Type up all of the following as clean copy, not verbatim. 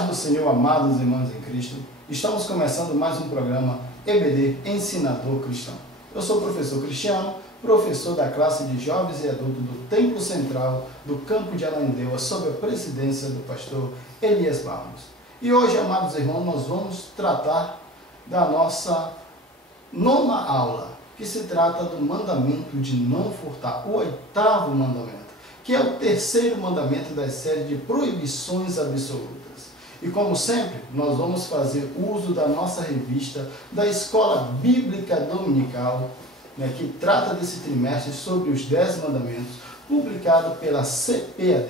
paz do Senhor, amados irmãos em Cristo, estamos começando mais um programa EBD, Ensinador Cristão. Eu sou o professor Cristiano, professor da classe de jovens e adultos do Templo Central do Campo de Ananindeua, sob a presidência do pastor Elias Barros. E hoje, amados irmãos, nós vamos tratar da nossa nona aula, que se trata do mandamento de não furtar, o 8º mandamento, que é o 3º mandamento da série de proibições absolutas. E como sempre, nós vamos fazer uso da nossa revista da Escola Bíblica Dominical, que trata desse trimestre sobre os 10 mandamentos, publicado pela CPAD.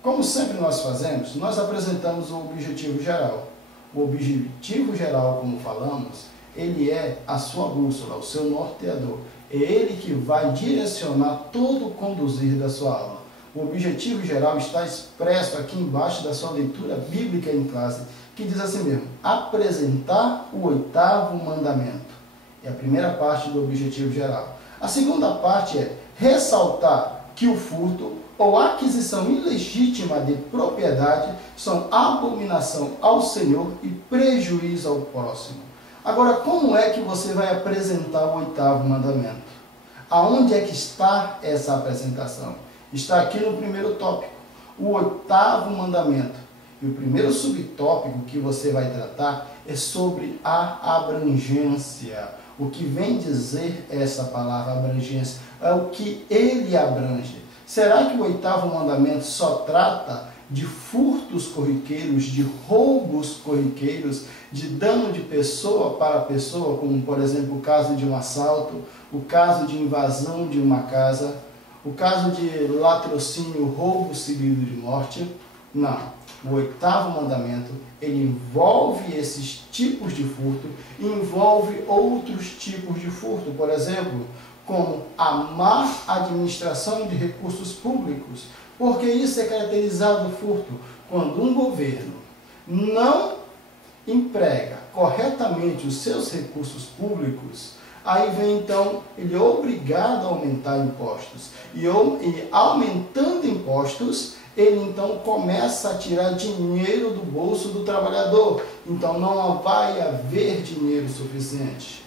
Como sempre nós fazemos, nós apresentamos o objetivo geral. O objetivo geral, como falamos, ele é a sua bússola, o seu norteador. É ele que vai direcionar todo o conduzir da sua aula. O objetivo geral está expresso aqui embaixo da sua leitura bíblica em classe, que diz assim mesmo: apresentar o 8º mandamento. É a primeira parte do objetivo geral. A segunda parte é ressaltar que o furto ou aquisição ilegítima de propriedade são abominação ao Senhor e prejuízo ao próximo. Agora, como é que você vai apresentar o 8º mandamento? Aonde é que está essa apresentação? Está aqui no primeiro tópico, o 8º mandamento. E o primeiro subtópico que você vai tratar é sobre a abrangência. O que vem dizer essa palavra abrangência? É o que ele abrange. Será que o 8º mandamento só trata de furtos corriqueiros, de roubos corriqueiros, de dano de pessoa para pessoa, como por exemplo o caso de um assalto, o caso de invasão de uma casa, o caso de latrocínio, roubo seguido de morte? Não. O 8º mandamento, ele envolve esses tipos de furto e envolve outros tipos de furto. Por exemplo, como a má administração de recursos públicos. Porque isso é caracterizado furto quando um governo não emprega corretamente os seus recursos públicos. Aí vem então, ele é obrigado a aumentar impostos. E aumentando impostos, ele então começa a tirar dinheiro do bolso do trabalhador. Então não vai haver dinheiro suficiente.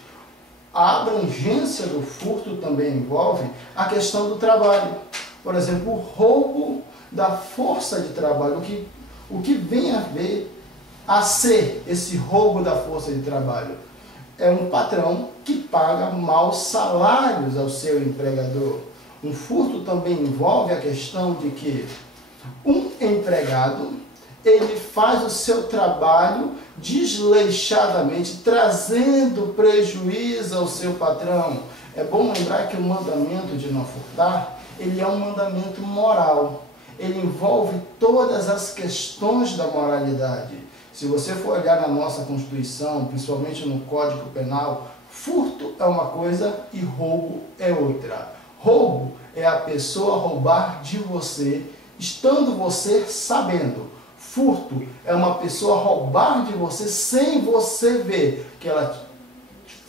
A abrangência do furto também envolve a questão do trabalho. Por exemplo, o roubo da força de trabalho. O que vem a ser esse roubo da força de trabalho? É um patrão que paga maus salários ao seu empregador. Um furto também envolve a questão de que um empregado, ele faz o seu trabalho desleixadamente, trazendo prejuízo ao seu patrão. É bom lembrar que o mandamento de não furtar, ele é um mandamento moral. Ele envolve todas as questões da moralidade. Se você for olhar na nossa Constituição, principalmente no Código Penal, furto é uma coisa e roubo é outra. Roubo é a pessoa roubar de você, estando você sabendo. Furto é uma pessoa roubar de você sem você ver, que ela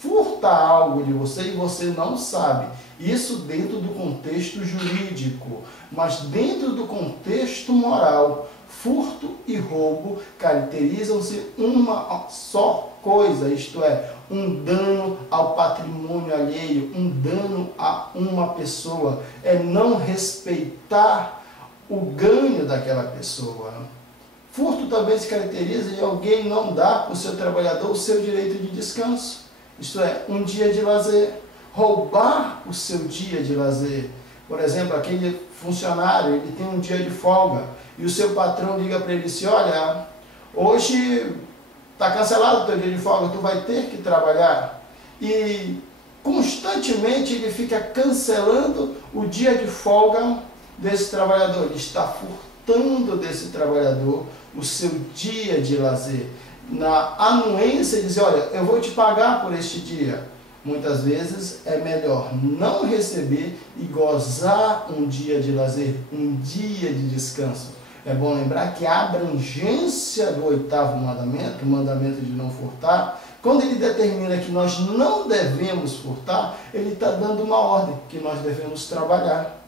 furta algo de você e você não sabe. Isso dentro do contexto jurídico, mas dentro do contexto moral, furto e roubo caracterizam-se uma só coisa, isto é, um dano ao patrimônio alheio, um dano a uma pessoa, é não respeitar o ganho daquela pessoa. Furto também se caracteriza de alguém não dar para o seu trabalhador o seu direito de descanso, isto é, um dia de lazer, roubar o seu dia de lazer. Por exemplo, aquele funcionário, ele tem um dia de folga e o seu patrão liga para ele assim: olha, hoje está cancelado o teu dia de folga, tu vai ter que trabalhar. E constantemente ele fica cancelando o dia de folga desse trabalhador. Ele está furtando desse trabalhador o seu dia de lazer. Na anuência, ele diz: olha, eu vou te pagar por este dia. Muitas vezes é melhor não receber e gozar um dia de lazer, um dia de descanso. É bom lembrar que a abrangência do 8º mandamento, o mandamento de não furtar, quando ele determina que nós não devemos furtar, ele está dando uma ordem, que nós devemos trabalhar.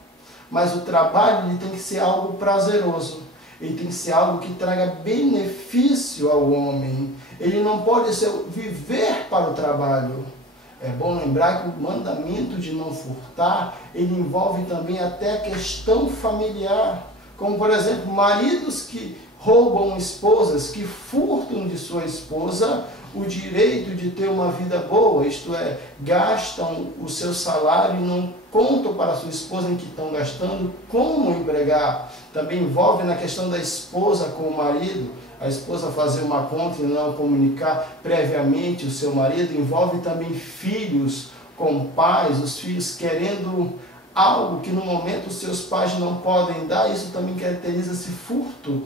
Mas o trabalho ele tem que ser algo prazeroso. ele tem que ser algo que traga benefício ao homem. Ele não pode ser viver para o trabalho. É bom lembrar que o mandamento de não furtar, ele envolve também até a questão familiar. Como, por exemplo, maridos que roubam esposas, que furtam de sua esposa o direito de ter uma vida boa, isto é, gastam o seu salário e não contam para a sua esposa em que estão gastando como empregar. Também envolve na questão da esposa com o marido, a esposa fazer uma conta e não comunicar previamente o seu marido. Envolve também filhos com pais, os filhos querendo algo que no momento os seus pais não podem dar, isso também caracteriza-se furto.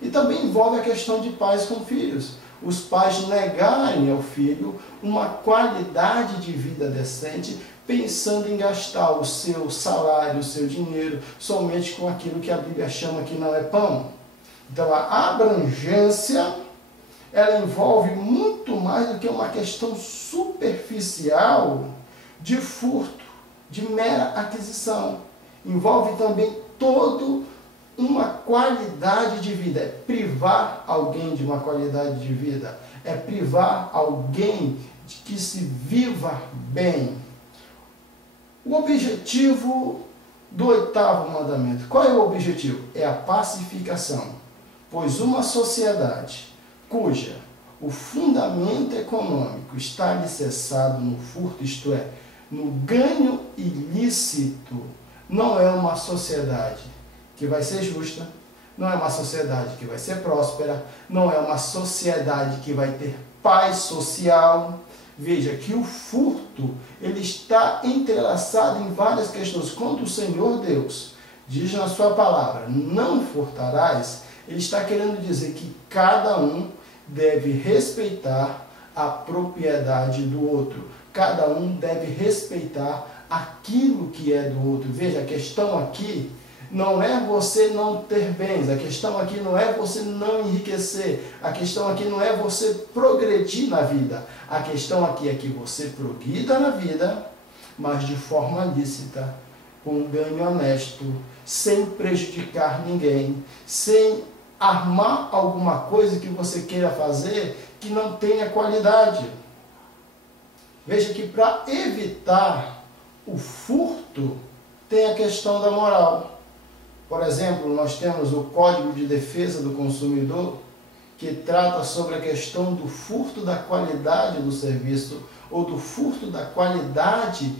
E também envolve a questão de pais com filhos. Os pais negarem ao filho uma qualidade de vida decente, pensando em gastar o seu salário, o seu dinheiro, somente com aquilo que a Bíblia chama que não é pão. Então a abrangência, ela envolve muito mais do que uma questão superficial de furto, de mera aquisição. Envolve também todo uma qualidade de vida, é privar alguém de uma qualidade de vida, é privar alguém de que se viva bem. O objetivo do 8º mandamento, qual é o objetivo? É a pacificação, pois uma sociedade cuja o fundamento econômico está alicerçado no furto, isto é, no ganho ilícito, não é uma sociedade que vai ser justa, não é uma sociedade que vai ser próspera, não é uma sociedade que vai ter paz social. Veja que o furto, ele está entrelaçado em várias questões. Quando o Senhor Deus diz na sua palavra, não furtarás, ele está querendo dizer que cada um deve respeitar a propriedade do outro. Cada um deve respeitar aquilo que é do outro. Veja, a questão aqui não é você não ter bens, a questão aqui não é você não enriquecer, a questão aqui não é você progredir na vida, a questão aqui é que você progrida na vida, mas de forma lícita, com um ganho honesto, sem prejudicar ninguém, sem armar alguma coisa que você queira fazer que não tenha qualidade. Veja que para evitar o furto, tem a questão da moral. Por exemplo, nós temos o Código de Defesa do Consumidor, que trata sobre a questão do furto da qualidade do serviço ou do furto da qualidade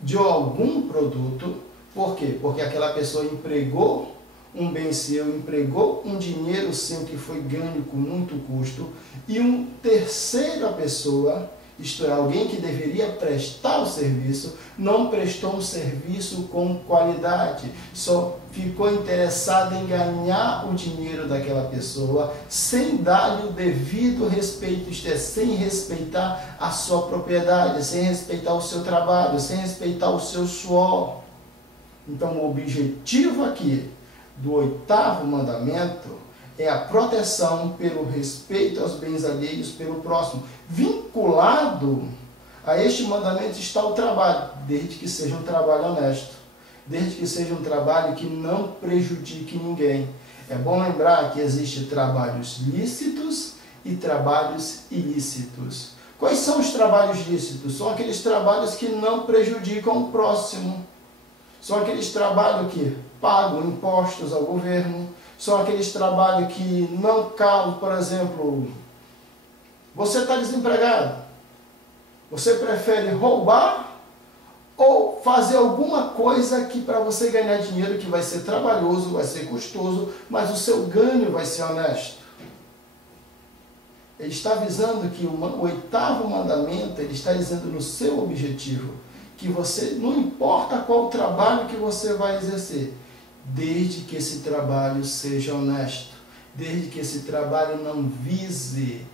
de algum produto. Por quê? Porque aquela pessoa empregou um bem seu, empregou um dinheiro seu que foi ganho com muito custo, e uma terceira pessoa, isto é, alguém que deveria prestar o serviço, não prestou um serviço com qualidade, só ficou interessado em ganhar o dinheiro daquela pessoa, sem dar-lhe o devido respeito, isto é, sem respeitar a sua propriedade, sem respeitar o seu trabalho, sem respeitar o seu suor. Então, o objetivo aqui do 8º mandamento é a proteção pelo respeito aos bens alheios pelo próximo. Vinculado a este mandamento está o trabalho, desde que seja um trabalho honesto, desde que seja um trabalho que não prejudique ninguém. É bom lembrar que existem trabalhos lícitos e trabalhos ilícitos. Quais são os trabalhos lícitos? São aqueles trabalhos que não prejudicam o próximo. São aqueles trabalhos que pagam impostos ao governo. São aqueles trabalhos que não causam, por exemplo, você está desempregado. Você prefere roubar ou fazer alguma coisa que para você ganhar dinheiro que vai ser trabalhoso, vai ser custoso, mas o seu ganho vai ser honesto. Ele está avisando que o 8º mandamento, ele está dizendo no seu objetivo, que você, não importa qual trabalho que você vai exercer, desde que esse trabalho seja honesto, desde que esse trabalho não vise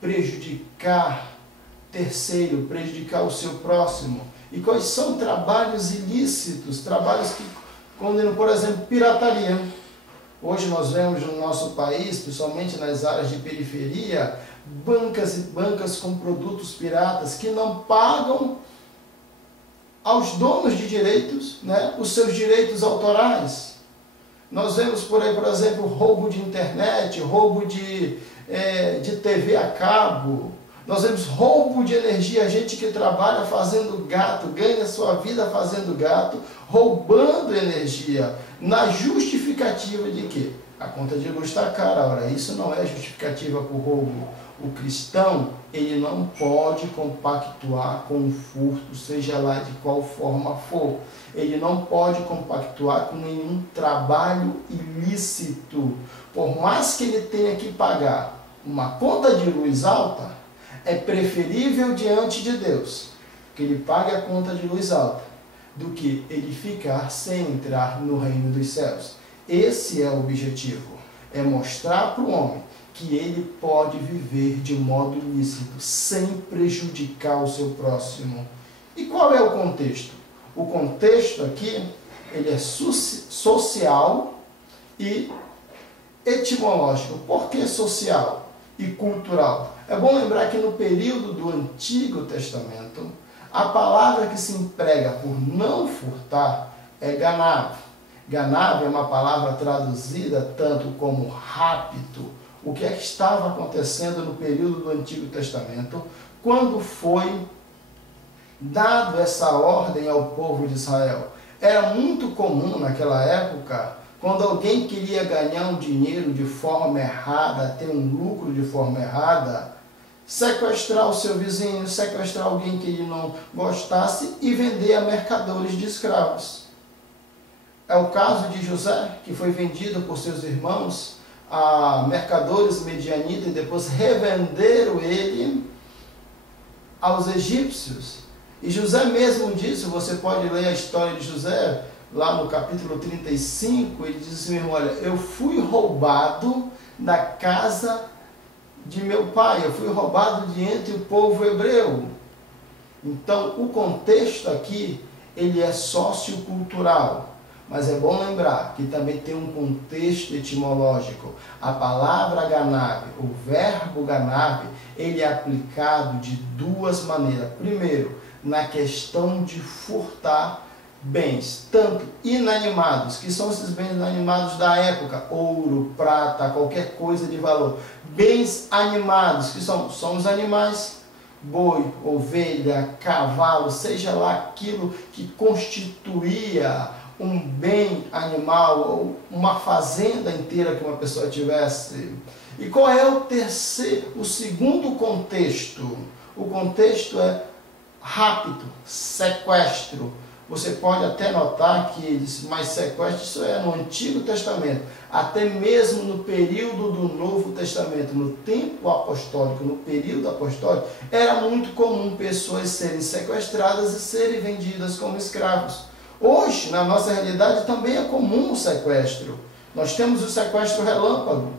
prejudicar terceiro, prejudicar o seu próximo. E quais são trabalhos ilícitos? Trabalhos que condenam, por exemplo, pirataria. Hoje nós vemos no nosso país, principalmente nas áreas de periferia, bancas e bancas com produtos piratas que não pagam aos donos de direitos, né, os seus direitos autorais. Nós vemos por aí, por exemplo, roubo de internet, roubo de TV a cabo. Nós vemos roubo de energia, gente que trabalha fazendo gato, ganha sua vida fazendo gato, roubando energia, na justificativa de que a conta de luz está cara. Ora, isso não é justificativa para o roubo. O cristão, ele não pode compactuar com o furto, seja lá de qual forma for. Ele não pode compactuar com nenhum trabalho ilícito. Por mais que ele tenha que pagar uma conta de luz alta, é preferível diante de Deus que ele pague a conta de luz alta do que ele ficar sem entrar no reino dos céus. Esse é o objetivo, é mostrar para o homem que ele pode viver de modo lícito, sem prejudicar o seu próximo. E qual é o contexto? O contexto aqui, ele é social e etimológico. Por que social e cultural? É bom lembrar que no período do Antigo Testamento, a palavra que se emprega por não furtar é ganav. Ganav é uma palavra traduzida tanto como rapto. O que é que estava acontecendo no período do Antigo Testamento, quando foi dado essa ordem ao povo de Israel? Era muito comum naquela época, quando alguém queria ganhar um dinheiro de forma errada, ter um lucro de forma errada, sequestrar o seu vizinho, sequestrar alguém que ele não gostasse e vender a mercadores de escravos. É o caso de José, que foi vendido por seus irmãos a mercadores medianitas e depois revenderam ele aos egípcios. E José mesmo disse, você pode ler a história de José, lá no capítulo 35, ele diz assim mesmo, olha, eu fui roubado da casa de meu pai, eu fui roubado de entre o povo hebreu. Então, o contexto aqui, ele é sociocultural. Mas é bom lembrar que também tem um contexto etimológico. A palavra ganav, o verbo ganav, ele é aplicado de duas maneiras. Primeiro, na questão de furtar bens, tanto inanimados, que são esses bens inanimados da época, ouro, prata, qualquer coisa de valor. Bens animados, que são os animais, boi, ovelha, cavalo, seja lá aquilo que constituía um bem animal, ou uma fazenda inteira que uma pessoa tivesse. E qual é o segundo contexto? O contexto é rapto, sequestro. Você pode até notar que ele diz, mas sequestro, isso é no Antigo Testamento, até mesmo no período do Novo Testamento, no tempo apostólico, no período apostólico, era muito comum pessoas serem sequestradas e serem vendidas como escravos. Hoje, na nossa realidade, também é comum o sequestro. Nós temos o sequestro relâmpago,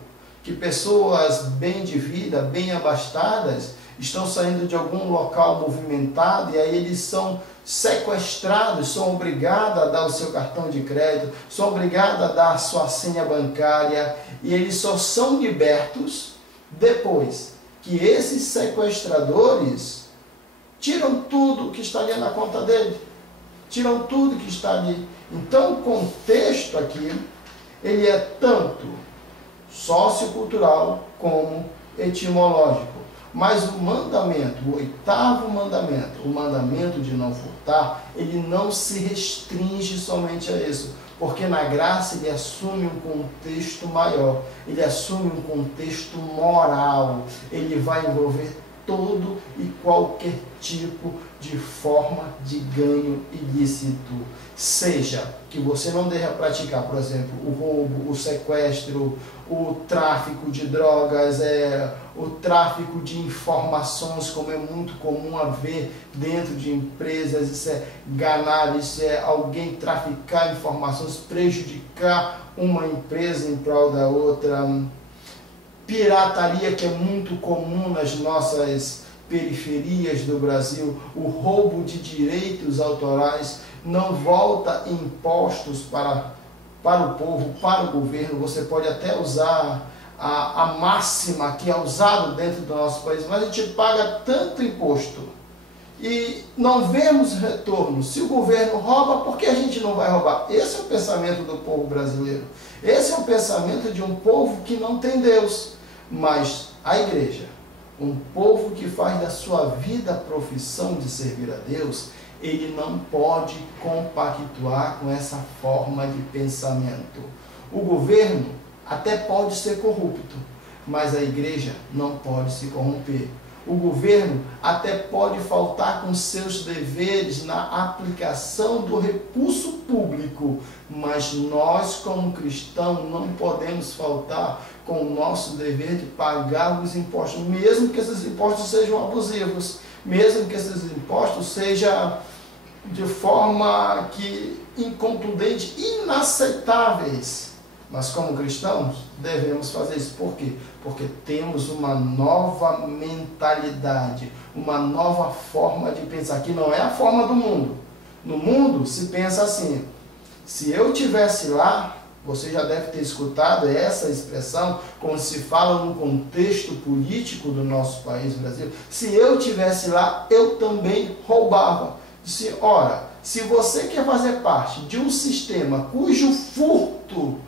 que pessoas bem de vida, bem abastadas, estão saindo de algum local movimentado e aí eles são sequestrados, são obrigados a dar o seu cartão de crédito, são obrigados a dar a sua senha bancária e eles só são libertos depois que esses sequestradores tiram tudo que está ali na conta dele. Tiram tudo que está ali. Então, o contexto aqui, ele é tanto sociocultural como etimológico. Mas o mandamento, o oitavo mandamento, o mandamento de não furtar, ele não se restringe somente a isso. Porque na graça ele assume um contexto maior, ele assume um contexto moral, ele vai envolver todo e qualquer tipo de forma de ganho ilícito. Seja que você não deva praticar, por exemplo, o roubo, o sequestro, o tráfico de drogas, o tráfico de informações, como é muito comum haver dentro de empresas. Isso é ganado, isso é alguém traficar informações, prejudicar uma empresa em prol da outra. Pirataria, que é muito comum nas nossas periferias do Brasil, o roubo de direitos autorais, não volta impostos para o povo, para o governo. Você pode até usar a máxima que é usada dentro do nosso país, mas a gente paga tanto imposto e não vemos retorno. Se o governo rouba, por que a gente não vai roubar? Esse é o pensamento do povo brasileiro. Esse é o pensamento de um povo que não tem Deus. Mas a igreja, um povo que faz da sua vida a profissão de servir a Deus, ele não pode compactuar com essa forma de pensamento. O governo até pode ser corrupto, mas a igreja não pode se corromper. O governo até pode faltar com seus deveres na aplicação do recurso público, mas nós, como cristãos, não podemos faltar com o nosso dever de pagar os impostos, mesmo que esses impostos sejam abusivos, mesmo que esses impostos sejam de forma que inconcludente, inaceitáveis. Mas como cristãos, devemos fazer isso. Por quê? Porque temos uma nova mentalidade, uma nova forma de pensar, que não é a forma do mundo. No mundo se pensa assim: se eu estivesse lá, você já deve ter escutado essa expressão, como se fala no contexto político do nosso país, Brasil, se eu estivesse lá, eu também roubava. Ora, se você quer fazer parte de um sistema cujo furto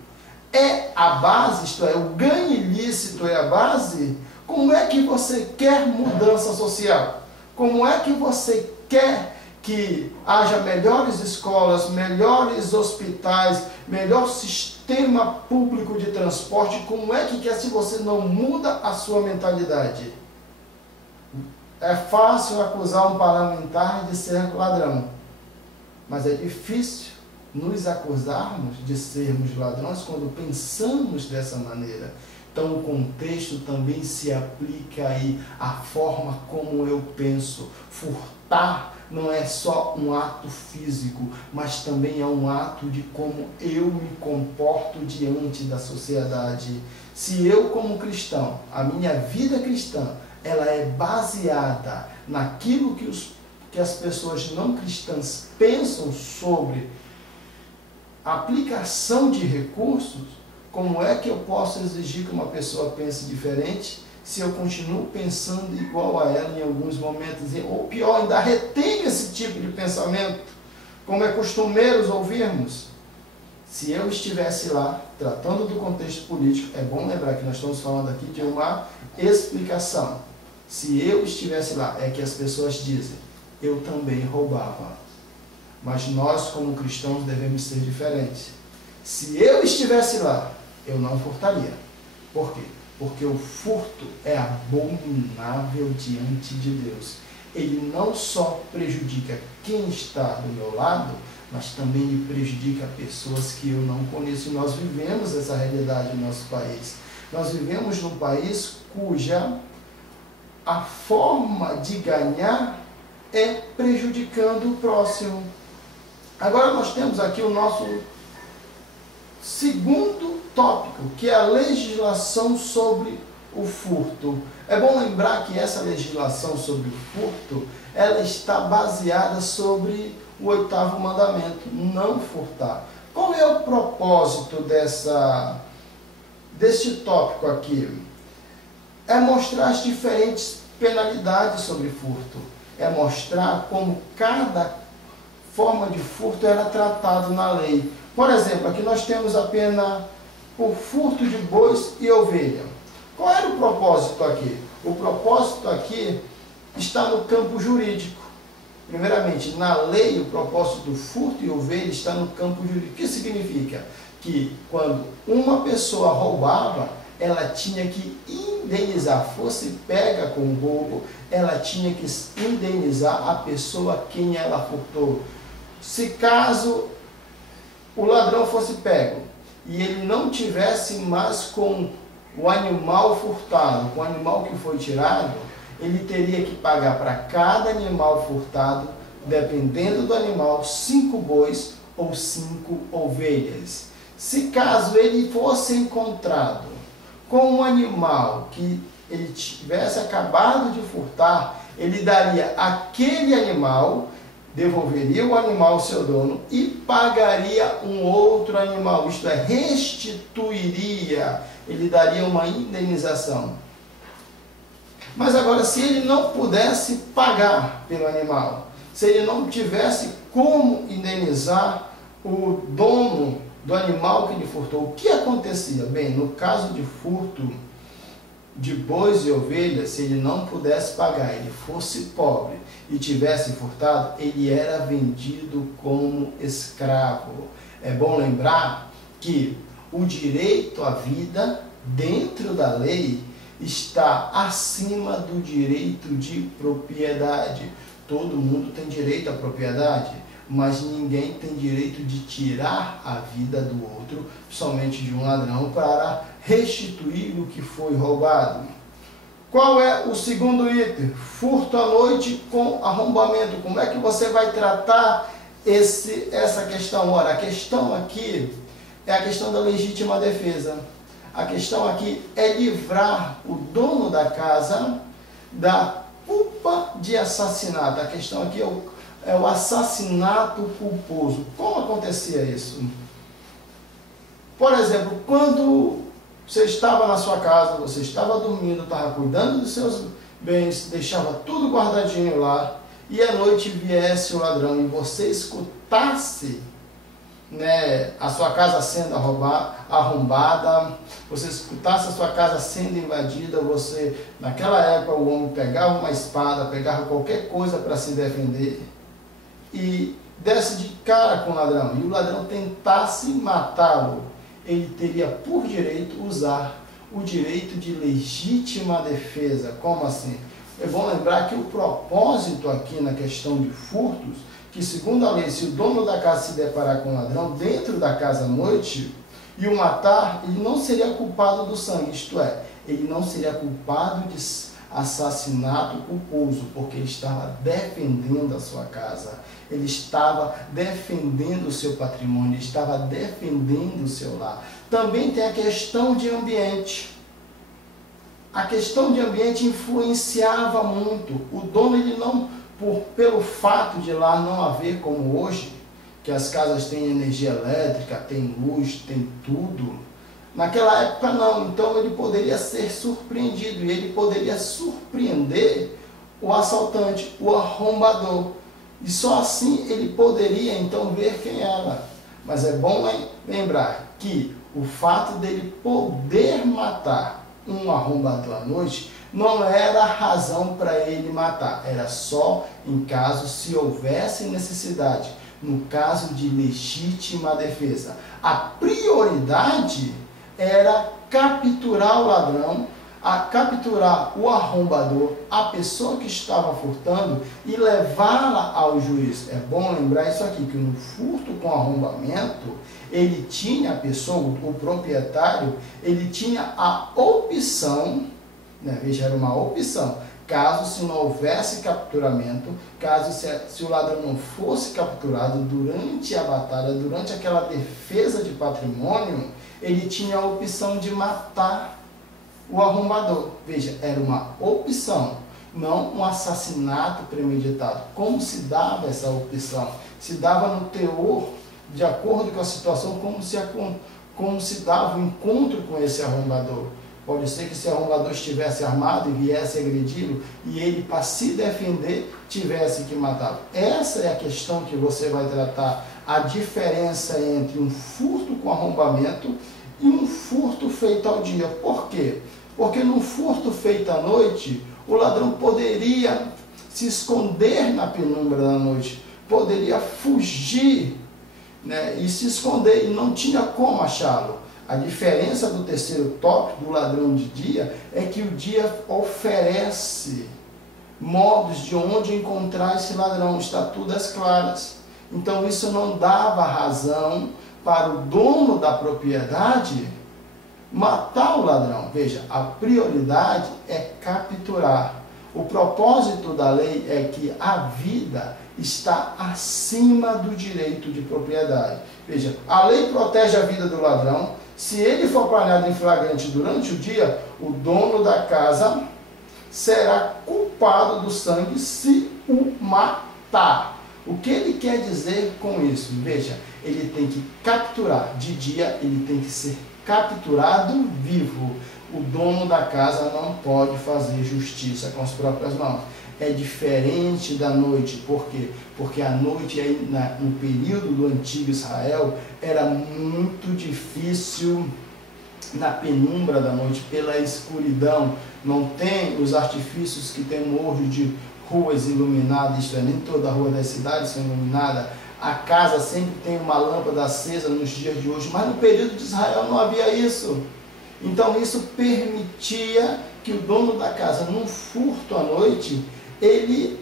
é a base, isto é, o ganho ilícito é a base, como é que você quer mudança social? Como é que você quer que haja melhores escolas, melhores hospitais, melhor sistema público de transporte? Como é que quer se você não muda a sua mentalidade? É fácil acusar um parlamentar de ser ladrão, mas é difícil nos acusarmos de sermos ladrões quando pensamos dessa maneira. Então o contexto também se aplica aí à forma como eu penso. Furtar não é só um ato físico, mas também é um ato de como eu me comporto diante da sociedade. Se eu, como cristão, a minha vida cristã, ela é baseada naquilo que as pessoas não cristãs pensam sobre a aplicação de recursos, como é que eu posso exigir que uma pessoa pense diferente se eu continuo pensando igual a ela em alguns momentos? Ou pior, ainda retenho esse tipo de pensamento, como é costumeiro ouvirmos. Se eu estivesse lá, tratando do contexto político, é bom lembrar que nós estamos falando aqui de uma explicação. Se eu estivesse lá, é que as pessoas dizem, eu também roubava. Mas nós, como cristãos, devemos ser diferentes. Se eu estivesse lá, eu não furtaria. Por quê? Porque o furto é abominável diante de Deus. Ele não só prejudica quem está do meu lado, mas também lhe prejudica pessoas que eu não conheço. E nós vivemos essa realidade no nosso país. Nós vivemos num país cuja a forma de ganhar é prejudicando o próximo. Agora nós temos aqui o nosso segundo tópico, que é a legislação sobre o furto. É bom lembrar que essa legislação sobre o furto, ela está baseada sobre o 8º mandamento, não furtar. Qual é o propósito deste tópico aqui? É mostrar as diferentes penalidades sobre furto. É mostrar como cada forma de furto era tratado na lei. Por exemplo, aqui nós temos a pena por furto de bois e ovelha. Qual era o propósito aqui? O propósito aqui está no campo jurídico. Primeiramente, na lei, o propósito do furto e ovelha está no campo jurídico. O que significa? Que quando uma pessoa roubava, ela tinha que indenizar, fosse pega com roubo, ela tinha que indenizar a pessoa a quem ela furtou. Se caso o ladrão fosse pego e ele não tivesse mais com o animal furtado, com o animal que foi tirado, ele teria que pagar para cada animal furtado, dependendo do animal, 5 bois ou 5 ovelhas. Se caso ele fosse encontrado com um animal que ele tivesse acabado de furtar, ele daria aquele animal, devolveria o animal ao seu dono e pagaria um outro animal, isto é, restituiria, ele daria uma indenização. Mas agora, se ele não pudesse pagar pelo animal, se ele não tivesse como indenizar o dono do animal que lhe furtou, o que acontecia? Bem, no caso de furto de bois e ovelhas, se ele não pudesse pagar, ele fosse pobre e tivesse furtado, ele era vendido como escravo. É bom lembrar que o direito à vida dentro da lei está acima do direito de propriedade. Todo mundo tem direito à propriedade, mas ninguém tem direito de tirar a vida do outro, somente de um ladrão, para restituir o que foi roubado. Qual é o segundo item? Furto à noite com arrombamento. Como é que você vai tratar essa questão? Ora, a questão aqui é a questão da legítima defesa. A questão aqui é livrar o dono da casa da culpa de assassinato. A questão aqui é o assassinato culposo. Como acontecia isso? Por exemplo, quando você estava na sua casa, você estava dormindo, estava cuidando dos seus bens, deixava tudo guardadinho lá, e à noite viesse o ladrão e você escutasse, né, a sua casa sendo arrombada, você escutasse a sua casa sendo invadida, você, naquela época, o homem pegava uma espada, pegava qualquer coisa para se defender e desse de cara com o ladrão, e o ladrão tentasse matá-lo, ele teria por direito usar o direito de legítima defesa. Como assim? É bom lembrar que o propósito aqui na questão de furtos, que segundo a lei, se o dono da casa se deparar com o ladrão dentro da casa à noite e o matar, ele não seria culpado do sangue, isto é, ele não seria culpado de assassinato culposo, porque ele estava defendendo a sua casa, ele estava defendendo o seu patrimônio, ele estava defendendo o seu lar. Também tem a questão de ambiente. A questão de ambiente influenciava muito. O dono, ele não, pelo fato de lá não haver como hoje, que as casas têm energia elétrica, tem luz, tem tudo. Naquela época não, então ele poderia ser surpreendido e ele poderia surpreender o assaltante, o arrombador. E só assim ele poderia então ver quem era. Mas é bom lembrar que o fato dele poder matar um arrombador à noite não era razão para ele matar, era só em caso se houvesse necessidade, no caso de legítima defesa. A prioridade era capturar o ladrão, a capturar o arrombador, a pessoa que estava furtando e levá-la ao juiz. É bom lembrar isso aqui, que no furto com arrombamento, ele tinha a pessoa, o proprietário, ele tinha a opção, né, veja, era uma opção, caso se não houvesse capturamento, caso se o ladrão não fosse capturado durante a batalha, durante aquela defesa de patrimônio, ele tinha a opção de matar o arrombador. Veja, era uma opção, não um assassinato premeditado. Como se dava essa opção? Se dava no teor, de acordo com a situação, como se dava o encontro com esse arrombador. Pode ser que esse arrombador estivesse armado e viesse agredi-lo, e ele, para se defender, tivesse que matá-lo. Essa é a questão que você vai tratar, a diferença entre um furto com arrombamento e um furto feito ao dia. Por quê? Porque no furto feito à noite, o ladrão poderia se esconder na penumbra da noite, poderia fugir, né, e se esconder, e não tinha como achá-lo. A diferença do terceiro tópico, do ladrão de dia, é que o dia oferece modos de onde encontrar esse ladrão, está tudo às claras. Então isso não dava razão para o dono da propriedade matar o ladrão. Veja, a prioridade é capturar. O propósito da lei é que a vida está acima do direito de propriedade. Veja, a lei protege a vida do ladrão. Se ele for apanhado em flagrante durante o dia, o dono da casa será culpado do sangue se o matar. O que ele quer dizer com isso? Veja, ele tem que capturar. De dia, ele tem que ser capturado vivo. o dono da casa não pode fazer justiça com as próprias mãos. É diferente da noite. Por quê? Porque a noite, no período do antigo Israel, era muito difícil, na penumbra da noite, pela escuridão. Não tem os artifícios que tem hoje de ruas iluminadas, isto é, nem toda a rua das cidades são iluminadas. A casa sempre tem uma lâmpada acesa nos dias de hoje, mas no período de Israel não havia isso. Então isso permitia que o dono da casa, num furto à noite, ele,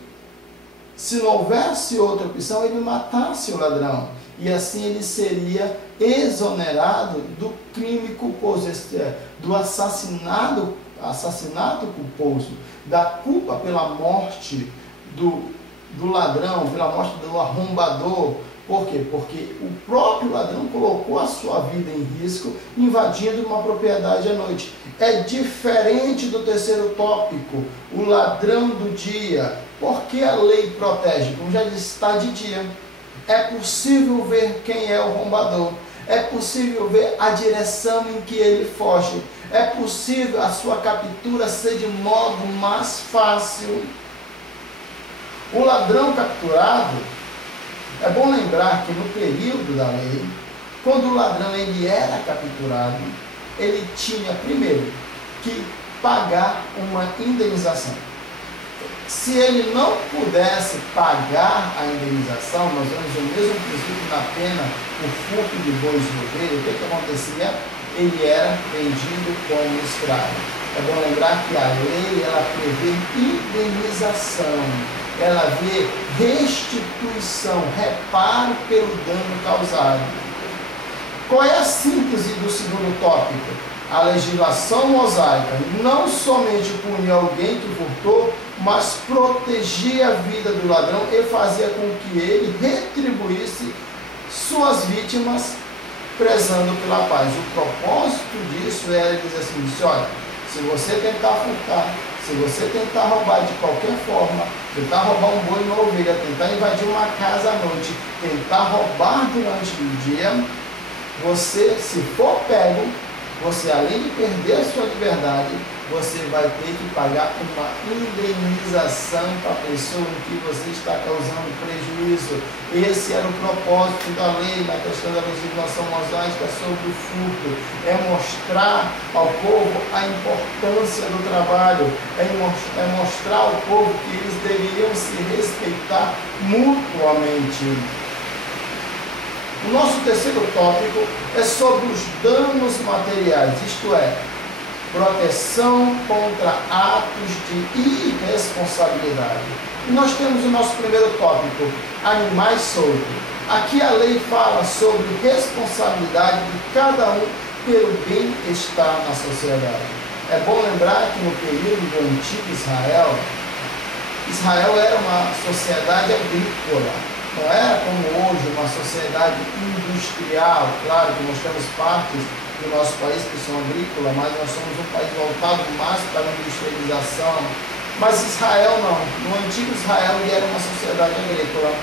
se não houvesse outra opção, ele matasse o ladrão. E assim ele seria exonerado do crime culposo, do assassinato culposo, da culpa pela morte do ladrão, pela morte do arrombador. Por quê? Porque o próprio ladrão colocou a sua vida em risco invadindo uma propriedade à noite. É diferente do terceiro tópico, o ladrão do dia. Porque a lei protege? Como já disse, está de dia. É possível ver quem é o arrombador. É possível ver a direção em que ele foge. É possível a sua captura ser de modo mais fácil. O ladrão capturado, é bom lembrar que no período da lei, quando o ladrão ele era capturado, ele tinha primeiro que pagar uma indenização. Se ele não pudesse pagar a indenização, nós vemos o mesmo princípio na pena por furto de bois e ovelhas, o que acontecia? Ele era vendido como escravo. É bom lembrar que a lei ela prevê indenização. Ela vê restituição, reparo pelo dano causado. Qual é a síntese do segundo tópico? A legislação mosaica não somente punia alguém que furtou, mas protegia a vida do ladrão e fazia com que ele retribuísse suas vítimas, prezando pela paz. O propósito disso era dizer assim, olha, se você tentar furtar, se você tentar roubar de qualquer forma, tentar roubar um boi e uma ovelha, tentar invadir uma casa à noite, tentar roubar durante o dia, você, se for pego, você além de perder a sua liberdade, você vai ter que pagar uma indenização para a pessoa em que você está causando prejuízo. Esse era o propósito da lei na questão da legislação mosaica sobre o furto. É mostrar ao povo a importância do trabalho, é mostrar ao povo que eles deveriam se respeitar mutuamente. O nosso terceiro tópico é sobre os danos materiais, isto é, proteção contra atos de irresponsabilidade. E nós temos o nosso primeiro tópico, animais soltos. Aqui a lei fala sobre responsabilidade de cada um pelo bem-estar na sociedade. É bom lembrar que no período do antigo Israel, Israel era uma sociedade agrícola. Não era como hoje, uma sociedade industrial. Claro que nós temos partes do nosso país que são agrícolas, mas nós somos um país voltado mais para a industrialização. Mas Israel não. No antigo Israel ele era uma sociedade agrícola.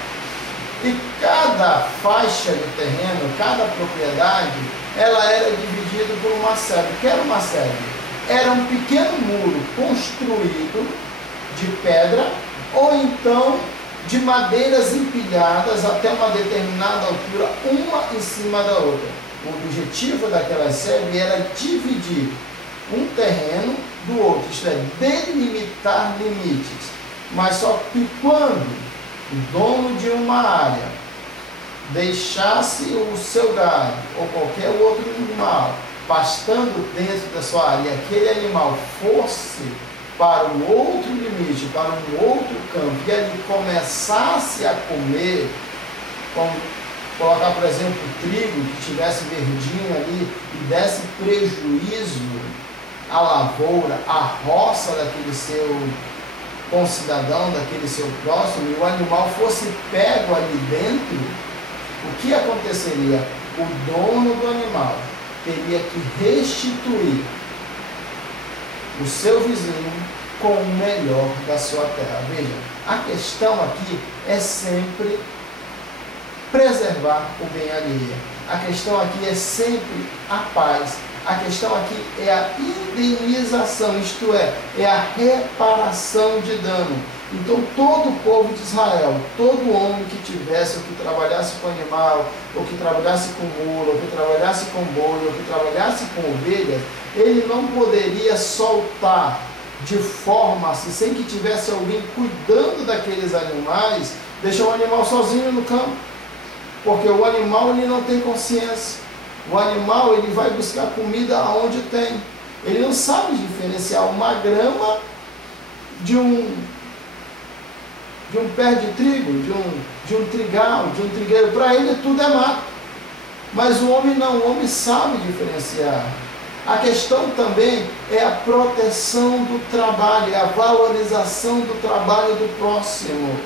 E cada faixa de terreno, cada propriedade, ela era dividida por uma sebe. O que era uma sebe? Era um pequeno muro construído de pedra ou então de madeiras empilhadas até uma determinada altura, uma em cima da outra. O objetivo daquela sebe era dividir um terreno do outro, isto é, delimitar limites. Mas só que quando o dono de uma área deixasse o seu gado ou qualquer outro animal pastando dentro da sua área e aquele animal fosse para um outro limite, para um outro campo, e ele começasse a comer, colocar, por exemplo, trigo que tivesse verdinho ali e desse prejuízo à lavoura, à roça daquele seu concidadão, daquele seu próximo, e o animal fosse pego ali dentro, o que aconteceria? O dono do animal teria que restituir o seu vizinho com o melhor da sua terra. Veja, a questão aqui é sempre preservar o bem alheio. A questão aqui é sempre a paz. A questão aqui é a indenização, isto é a reparação de dano. Então todo o povo de Israel, todo homem que tivesse, ou que trabalhasse com animal, ou que trabalhasse com mula, ou que trabalhasse com boi, ou que trabalhasse com ovelha, ele não poderia soltar de forma assim, sem que tivesse alguém cuidando daqueles animais, deixar o animal sozinho no campo. Porque o animal ele não tem consciência. O animal ele vai buscar comida aonde tem. Ele não sabe diferenciar uma grama de um pé de trigo, de um trigal, de um trigueiro. Para ele tudo é mato. Mas o homem não, o homem sabe diferenciar. A questão também é a proteção do trabalho, a valorização do trabalho do próximo.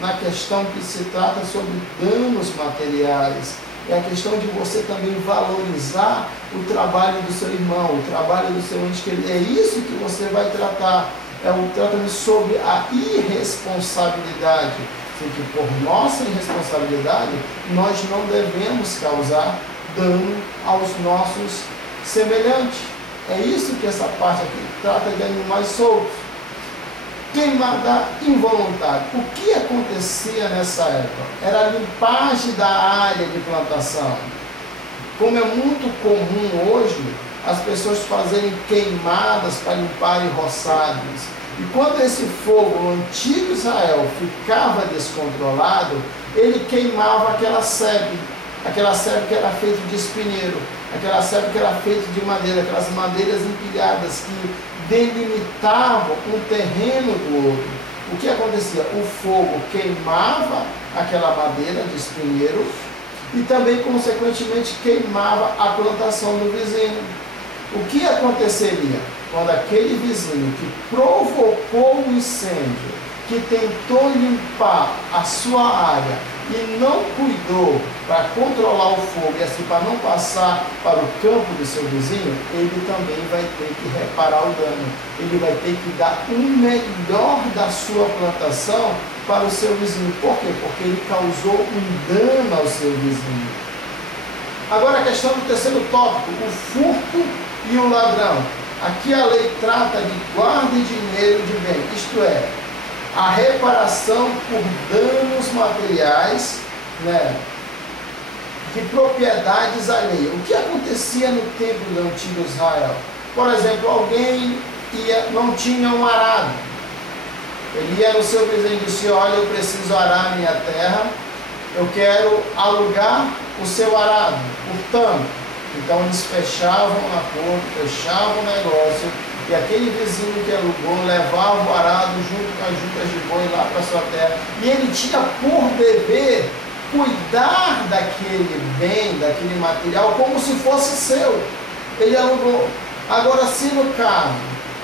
Na questão que se trata sobre danos materiais, é a questão de você também valorizar o trabalho do seu irmão, o trabalho do seu ente querido. É isso que você vai tratar. É um tratamento sobre a irresponsabilidade. Assim, que por nossa irresponsabilidade, nós não devemos causar dano aos nossos semelhantes. É isso que essa parte aqui trata de animais soltos. Queimada involuntária. O que acontecia nessa época? Era a limpagem da área de plantação. Como é muito comum hoje, as pessoas fazerem queimadas para limparem roçados. E quando esse fogo, o antigo Israel, ficava descontrolado, ele queimava aquela sebe que era feita de espinheiro, aquela sebe que era feita de madeira, aquelas madeiras empilhadas que delimitavam um terreno do outro. O que acontecia? O fogo queimava aquela madeira de espinheiro e também, consequentemente, queimava a plantação do vizinho. O que aconteceria? Quando aquele vizinho que provocou o incêndio, que tentou limpar a sua área e não cuidou para controlar o fogo e assim para não passar para o campo do seu vizinho, ele também vai ter que reparar o dano. Ele vai ter que dar o melhor da sua plantação para o seu vizinho. Por quê? Porque ele causou um dano ao seu vizinho. Agora a questão do terceiro tópico, o furto e o ladrão. Aqui a lei trata de guarda de dinheiro de bem, isto é, a reparação por danos materiais, de propriedades alheias. O que acontecia no tempo do antigo Israel? Por exemplo, alguém não tinha um arado. Ele ia no seu vizinho e disse: olha, eu preciso arar a minha terra, eu quero alugar o seu arado, portanto. Então eles fechavam um acordo, fechavam o negócio, e aquele vizinho que alugou levava o arado junto com as juntas de boi lá para sua terra, e ele tinha por dever cuidar daquele bem, daquele material, como se fosse seu. Ele alugou. Agora, se no caso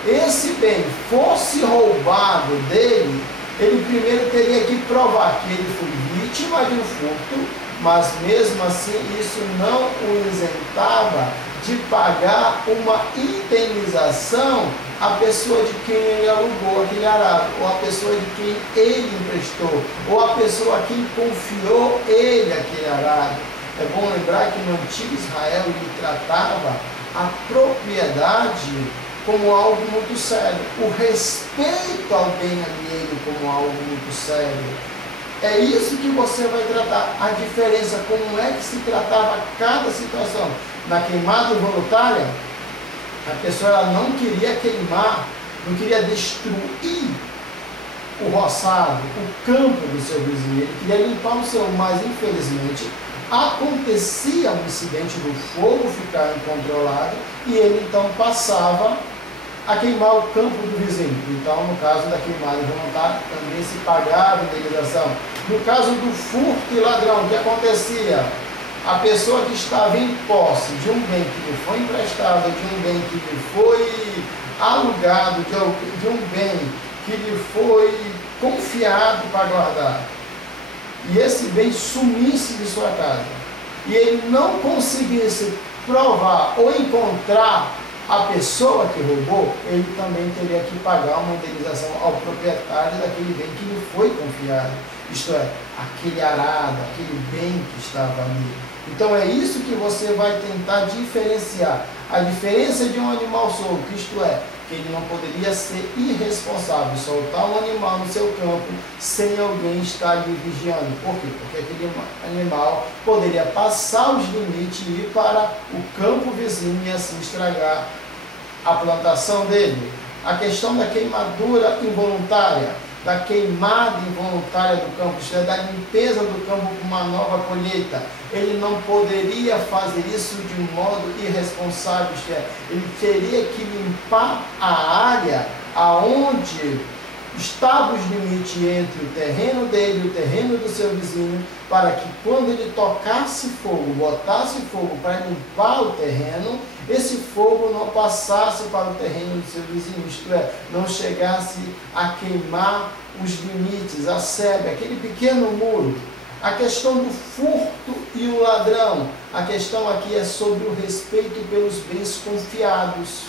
esse bem fosse roubado dele, ele primeiro teria que provar que ele foi vítima de um furto, mas mesmo assim isso não o isentava de pagar uma indenização à pessoa de quem ele alugou aquele arado, ou à pessoa de quem ele emprestou, ou à pessoa a quem confiou ele aquele arado. É bom lembrar que no antigo Israel ele tratava a propriedade como algo muito sério, o respeito ao bem alheio como algo muito sério. É isso que você vai tratar, a diferença, como é que se tratava cada situação. Na queimada voluntária, a pessoa ela não queria queimar, não queria destruir o roçado, o campo do seu vizinho, ele queria limpar o seu, mas infelizmente acontecia um incidente do fogo ficar incontrolado e ele então passava a queimar o campo do vizinho. Então, no caso da queimada voluntária, também se pagava indenização. No caso do furto e ladrão, o que acontecia? A pessoa que estava em posse de um bem que lhe foi emprestado, de um bem que lhe foi alugado, de um bem que lhe foi confiado para guardar, e esse bem sumisse de sua casa, e ele não conseguisse provar ou encontrar a pessoa que roubou, ele também teria que pagar uma indenização ao proprietário daquele bem que lhe foi confiado. isto é, aquele arado, aquele bem que estava ali. Então é isso que você vai tentar diferenciar. A diferença de um animal solto, isto é, que ele não poderia ser irresponsável, soltar um animal no seu campo sem alguém estar ali vigiando. Por quê? Porque aquele animal poderia passar os limites e ir para o campo vizinho e assim estragar a plantação dele. A questão da queimadura involuntária, da queimada involuntária do campo, isto é, da limpeza do campo com uma nova colheita. Ele não poderia fazer isso de um modo irresponsável, isto é, ele teria que limpar a área aonde estavam os limites entre o terreno dele e o terreno do seu vizinho, para que quando ele tocasse fogo, botasse fogo para limpar o terreno, esse fogo não passasse para o terreno do seu vizinho, isto é, não chegasse a queimar os limites, a sebe, aquele pequeno muro. A questão do furto e o ladrão, a questão aqui é sobre o respeito pelos bens confiados.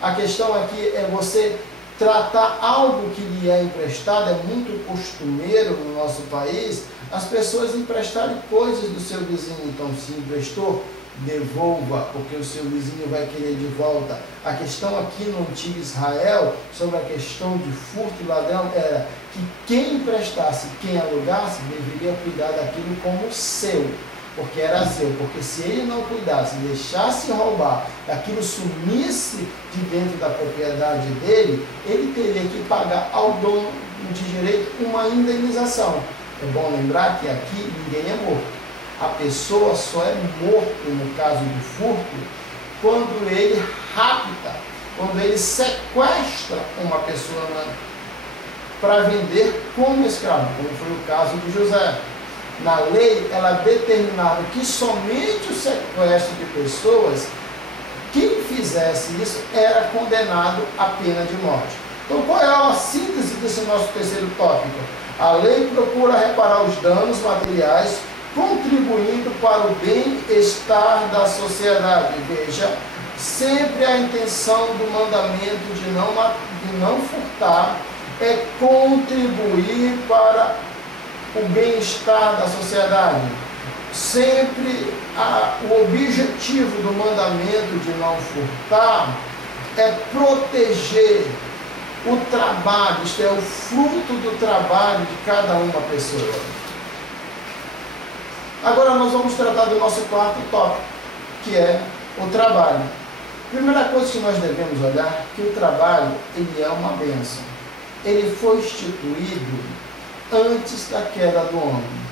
A questão aqui é você tratar algo que lhe é emprestado. É muito costumeiro no nosso país as pessoas emprestarem coisas do seu vizinho. Então, se emprestou, devolva, porque o seu vizinho vai querer de volta. A questão aqui no antigo Israel, sobre a questão de furto e ladrão, era que quem emprestasse, quem alugasse, deveria cuidar daquilo como seu, porque era seu. Porque se ele não cuidasse, deixasse roubar, aquilo sumisse de dentro da propriedade dele, ele teria que pagar ao dono de direito uma indenização. É bom lembrar que aqui ninguém é morto. A pessoa só é morto, no caso do furto, quando ele rapta, quando ele sequestra uma pessoa para vender como escravo, como foi o caso de José. Na lei, ela determinava que somente o sequestro de pessoas, quem fizesse isso era condenado à pena de morte. Então, qual é a síntese desse nosso terceiro tópico? A lei procura reparar os danos materiais, contribuindo para o bem-estar da sociedade. Veja, sempre a intenção do mandamento de não furtar é contribuir para o bem-estar da sociedade. Sempre o objetivo do mandamento de não furtar é proteger o trabalho, isto é, o fruto do trabalho de cada uma pessoa. Agora nós vamos tratar do nosso quarto tópico, que é o trabalho. Primeira coisa que nós devemos olhar é que o trabalho, ele é uma bênção. Ele foi instituído antes da queda do homem.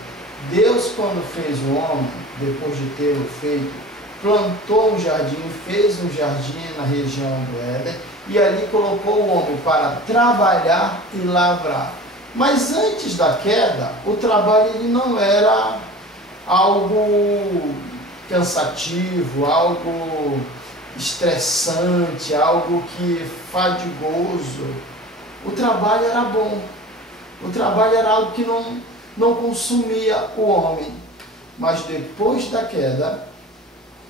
Deus, quando fez o homem, depois de tê-lo feito, plantou um jardim, fez um jardim na região do Éden, e ali colocou o homem para trabalhar e lavrar. Mas antes da queda, o trabalho ele não era algo cansativo, algo estressante, algo que fadigoso. O trabalho era bom. O trabalho era algo que não consumia o homem. Mas depois da queda,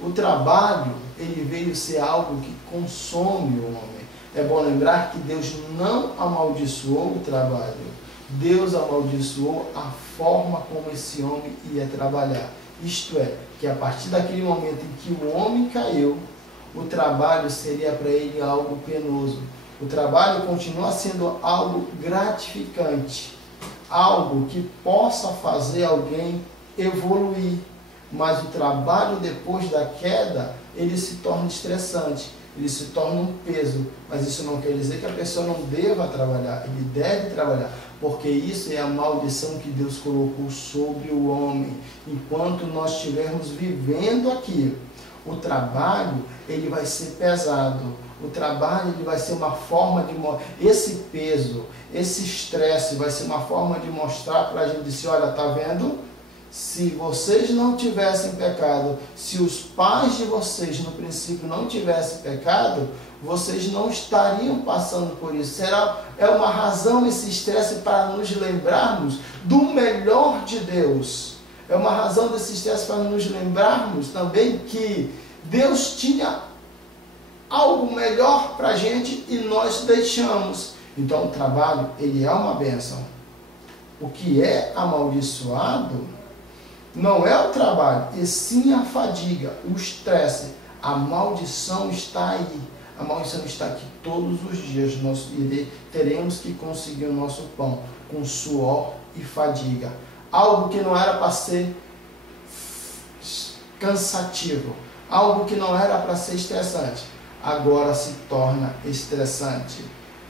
o trabalho ele veio ser algo que consome o homem. É bom lembrar que Deus não amaldiçoou o trabalho. Deus amaldiçoou a forma como esse homem ia trabalhar. Isto é, que a partir daquele momento em que o homem caiu, o trabalho seria para ele algo penoso. O trabalho continua sendo algo gratificante, algo que possa fazer alguém evoluir. Mas o trabalho depois da queda, ele se torna estressante, ele se torna um peso. Mas isso não quer dizer que a pessoa não deva trabalhar, ele deve trabalhar, porque isso é a maldição que Deus colocou sobre o homem. Enquanto nós estivermos vivendo aqui, o trabalho ele vai ser pesado. O trabalho ele vai ser uma forma de... Esse peso, esse estresse vai ser uma forma de mostrar para a gente, dizer, olha, tá vendo? Se vocês não tivessem pecado, se os pais de vocês no princípio não tivessem pecado, vocês não estariam passando por isso. É uma razão esse estresse para nos lembrarmos do melhor de Deus. É uma razão desse estresse para nos lembrarmos também que Deus tinha algo melhor para a gente e nós deixamos. Então o trabalho ele é uma bênção. O que é amaldiçoado não é o trabalho, e sim a fadiga, o estresse. A maldição está aí. A maldição está aqui todos os dias. Nós teremos que conseguir o nosso pão com suor e fadiga. Algo que não era para ser cansativo, algo que não era para ser estressante, agora se torna estressante.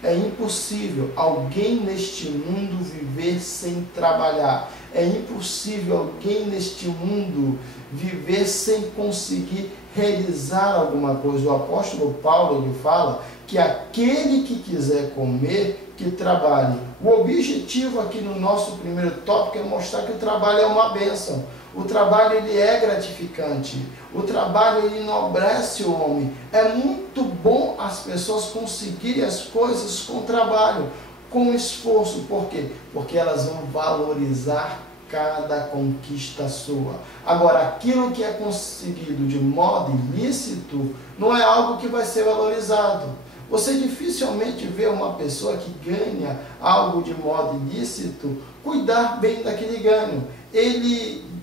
É impossível alguém neste mundo viver sem trabalhar. É impossível alguém neste mundo viver sem conseguir realizar alguma coisa. O apóstolo Paulo ele fala que aquele que quiser comer, que trabalhe. O objetivo aqui no nosso primeiro tópico é mostrar que o trabalho é uma bênção. O trabalho ele é gratificante. O trabalho ele enobrece o homem. É muito bom as pessoas conseguirem as coisas com trabalho, com esforço. Por quê? Porque elas vão valorizar cada conquista sua. Agora, aquilo que é conseguido de modo ilícito não é algo que vai ser valorizado. Você dificilmente vê uma pessoa que ganha algo de modo ilícito cuidar bem daquele ganho. Ele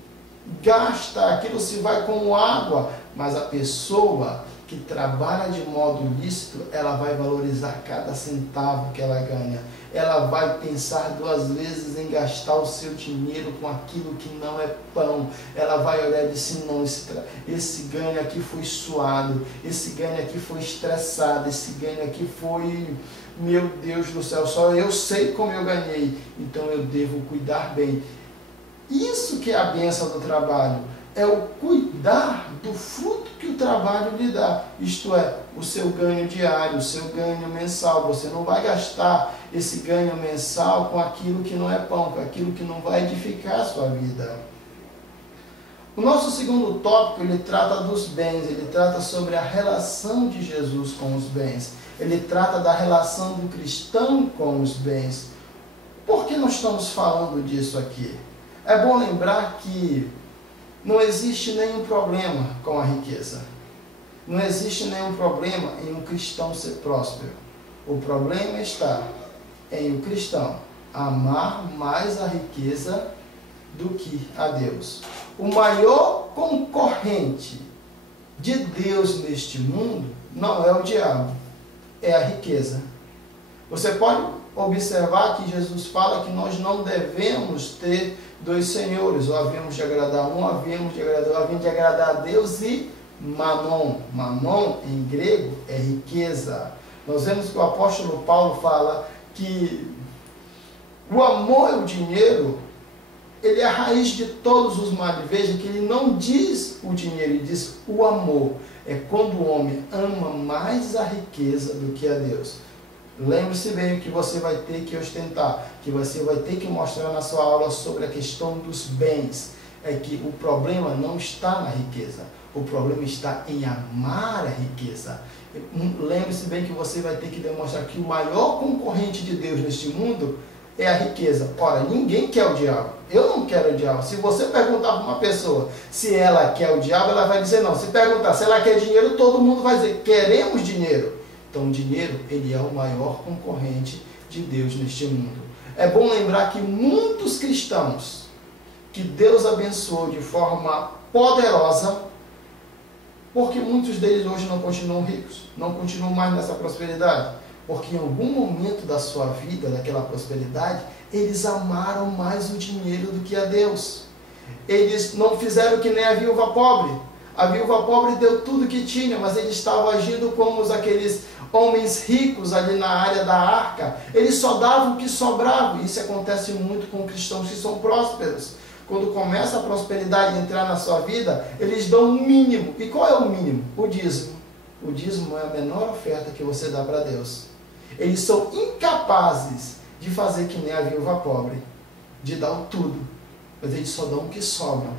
gasta, aquilo se vai como água, mas a pessoa que trabalha de modo lícito, ela vai valorizar cada centavo que ela ganha. Ela vai pensar 2 vezes em gastar o seu dinheiro com aquilo que não é pão. Ela vai olhar e dizer, não, esse ganho aqui foi suado, esse ganho aqui foi estressado, esse ganho aqui foi, meu Deus do céu, só eu sei como eu ganhei, então eu devo cuidar bem. Isso que é a bênção do trabalho, é o cuidar do fruto que o trabalho lhe dá, isto é, o seu ganho diário, o seu ganho mensal. Você não vai gastar esse ganho mensal com aquilo que não é pão, com aquilo que não vai edificar a sua vida. O nosso segundo tópico, ele trata dos bens, ele trata sobre a relação de Jesus com os bens, ele trata da relação do cristão com os bens. Por que nós estamos falando disso aqui? É bom lembrar que não existe nenhum problema com a riqueza. Não existe nenhum problema em um cristão ser próspero. O problema está em o cristão amar mais a riqueza do que a Deus. O maior concorrente de Deus neste mundo não é o diabo, é a riqueza. Você pode observar que Jesus fala que nós não devemos ter 2 senhores, ou havíamos de agradar um, havíamos de agradar a Deus e Mammon. Mammon, em grego, é riqueza. Nós vemos que o apóstolo Paulo fala que o amor ao dinheiro, ele é a raiz de todos os males. Veja que ele não diz o dinheiro, ele diz o amor. É quando o homem ama mais a riqueza do que a Deus. Lembre-se bem que você vai ter que ostentar, que você vai ter que mostrar na sua aula sobre a questão dos bens. É que o problema não está na riqueza, o problema está em amar a riqueza. Lembre-se bem que você vai ter que demonstrar que o maior concorrente de Deus neste mundo é a riqueza. Ora, ninguém quer o diabo. Eu não quero o diabo. Se você perguntar para uma pessoa se ela quer o diabo, ela vai dizer não. Se perguntar se ela quer dinheiro, todo mundo vai dizer, queremos dinheiro. Então, o dinheiro, ele é o maior concorrente de Deus neste mundo. É bom lembrar que muitos cristãos que Deus abençoou de forma poderosa, porque muitos deles hoje não continuam ricos, não continuam mais nessa prosperidade, porque em algum momento da sua vida, daquela prosperidade, eles amaram mais o dinheiro do que a Deus. Eles não fizeram que nem a viúva pobre. A viúva pobre deu tudo que tinha, mas eles estavam agindo como aqueles homens ricos ali na área da arca. Eles só davam o que sobrava. Isso acontece muito com cristãos que são prósperos. Quando começa a prosperidade entrar na sua vida, eles dão o mínimo. E qual é o mínimo? O dízimo. O dízimo é a menor oferta que você dá para Deus. Eles são incapazes de fazer que nem a viúva pobre, de dar o tudo, mas eles só dão o que sobra.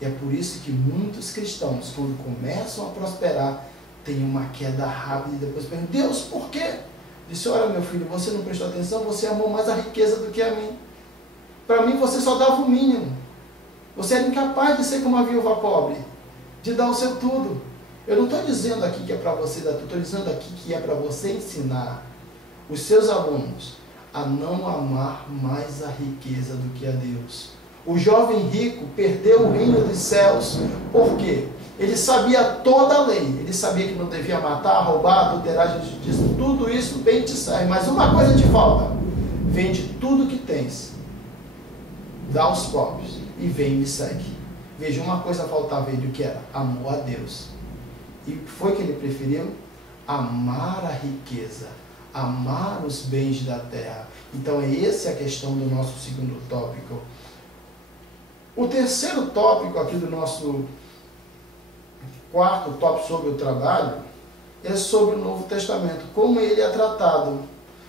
E é por isso que muitos cristãos, quando começam a prosperar, têm uma queda rápida e depois perguntam, Deus, por quê? Disse, olha meu filho, você não prestou atenção, você amou mais a riqueza do que a mim. Para mim você só dava o mínimo. Você era incapaz de ser como a viúva pobre, de dar o seu tudo. Eu não estou dizendo aqui que é para você dar tudo, estou dizendo aqui que é para você ensinar os seus alunos a não amar mais a riqueza do que a Deus. O jovem rico perdeu o reino dos céus, por quê? Ele sabia toda a lei, ele sabia que não devia matar, roubar, adulterar, justiça, tudo isso bem te serve, mas uma coisa te falta: vende tudo que tens, dá aos pobres e vem e me segue. Veja, uma coisa faltava ele, o que era? Amor a Deus. E foi que ele preferiu? Amar a riqueza, amar os bens da terra. Então essa é a questão do nosso segundo tópico. O terceiro tópico aqui do nosso quarto tópico sobre o trabalho é sobre o Novo Testamento, como ele é tratado.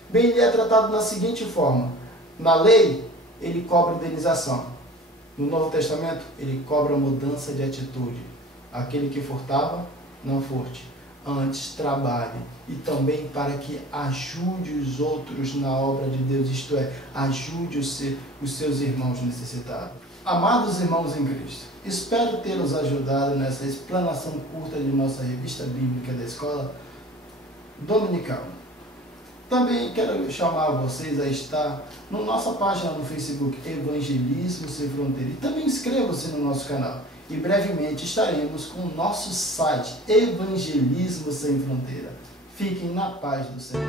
Bem, ele é tratado na seguinte forma: na lei, ele cobra indenização. No Novo Testamento, ele cobra mudança de atitude. Aquele que furtava, não furte, antes trabalhe. E também para que ajude os outros na obra de Deus, isto é, ajude os seus irmãos necessitados. Amados irmãos em Cristo, espero tê-los ajudado nessa explanação curta de nossa revista bíblica da escola dominical. Também quero chamar vocês a estar na nossa página no Facebook, Evangelismo Sem Fronteira. E também inscrevam-se no nosso canal. E brevemente estaremos com o nosso site, Evangelismo Sem Fronteira. Fiquem na paz do Senhor.